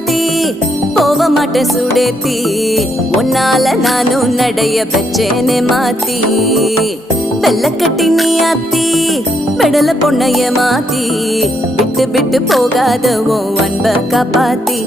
மாத்தி போக மாட்டேன் சுடேத்தி உன்னால நானும் நடைய பெச்சேனே மாத்தி வெள்ளக்கட்டி நீ ஆத்தி பெடல பொண்ணைய மாத்தி விட்டு விட்டு போகாத உன் அன்ப காப்பாத்தி